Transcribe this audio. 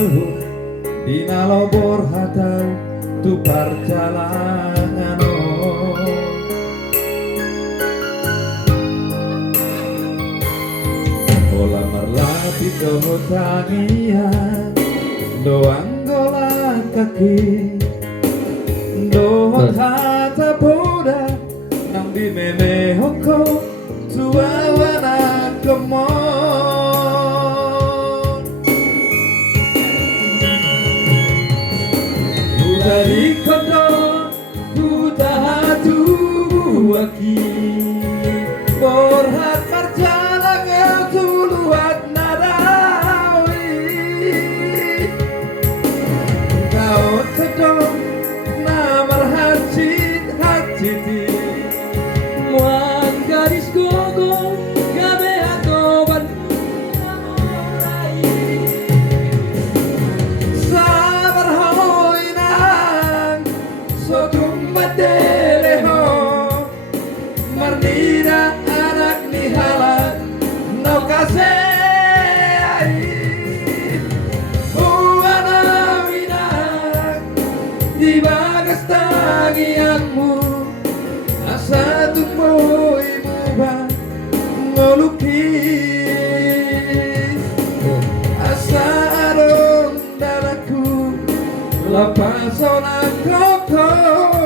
lalu dina lobor hatau tu perjalanan Ola marlapi kau tangian doang gola kaki doang hata boda nang di mene hoko suawana kemon dari kondo buta hatu waki borhat perjalanan tu luat nadawi kau sedang namar hati muan gadis gogo gabe atau sabar hoinang sotum madeleho marnida anak nihalan no kasei buana winang di bagas tagianmu asa tumo ibu bang ngelukis asa arong daraku lepas ona koko